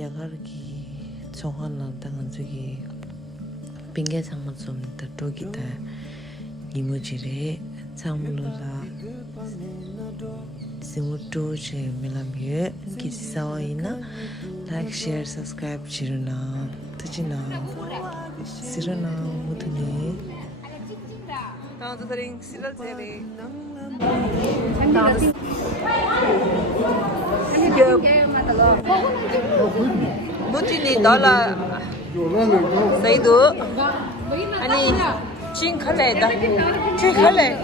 야가르기 정한랑 당한 저기 빙계 상만 좀 더기다 이모지레 창물로라 지무토제 밀람예 기사와이나 like share subscribe 지르나 뜨지나 시르나 모두니 나도 드링 시르제레 모두니 달라 사이도 아니 진 칼레다 진 칼레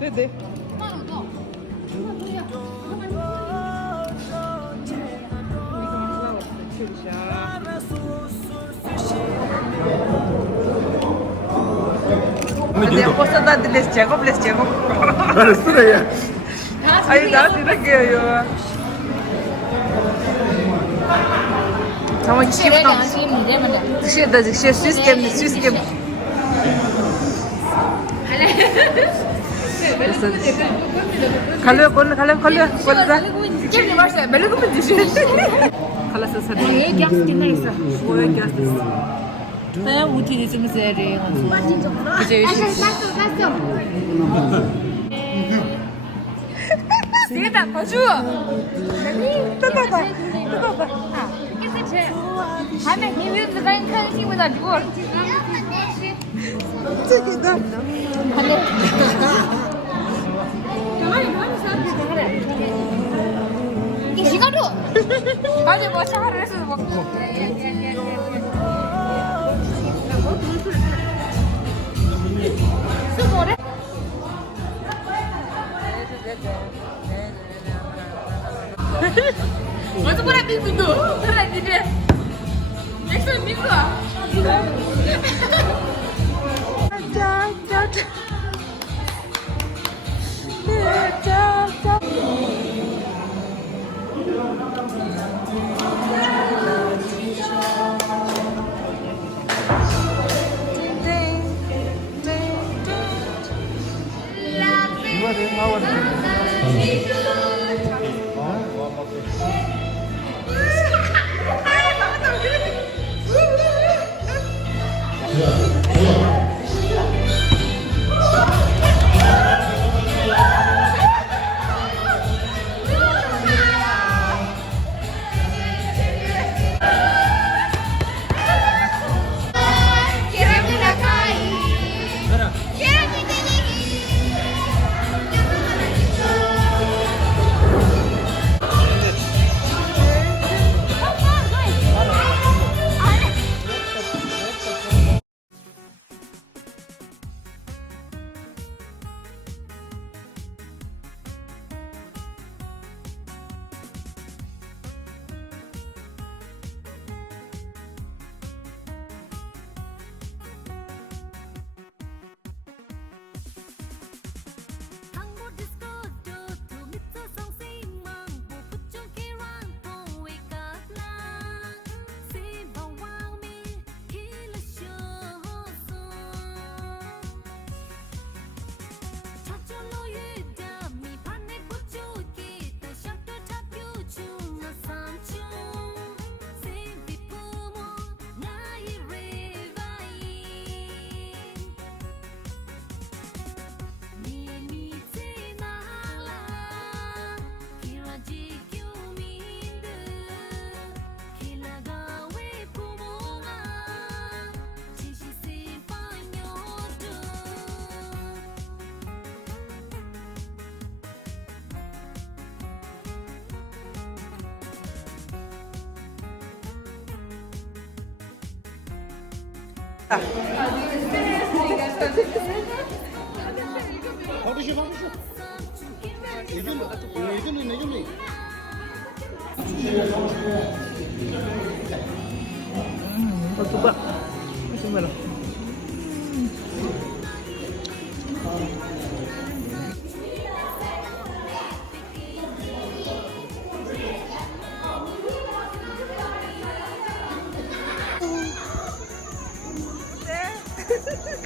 네네. Dia posta da les chego. Arasına ya. Ay da direkt geliyor. Tamam şimdi sistem. Kalıyor. Kim başla? Böyle mi düşün? Kalasa sarı. Ne gas dinlerse. O gas. Ben uti bizim zeri. Gece Sita, paju. Tata. 还没，你们只敢看新闻的直播。这个的。好嘞。你洗个头。而且我小孩儿是我。是我的。我怎么来名字都？他来这边。没事，名字。Kardeşim kardeşim. Ne gülüyor? 어떤가? 정말로.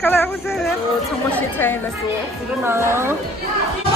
看来我这里，我从我现在来说，不能。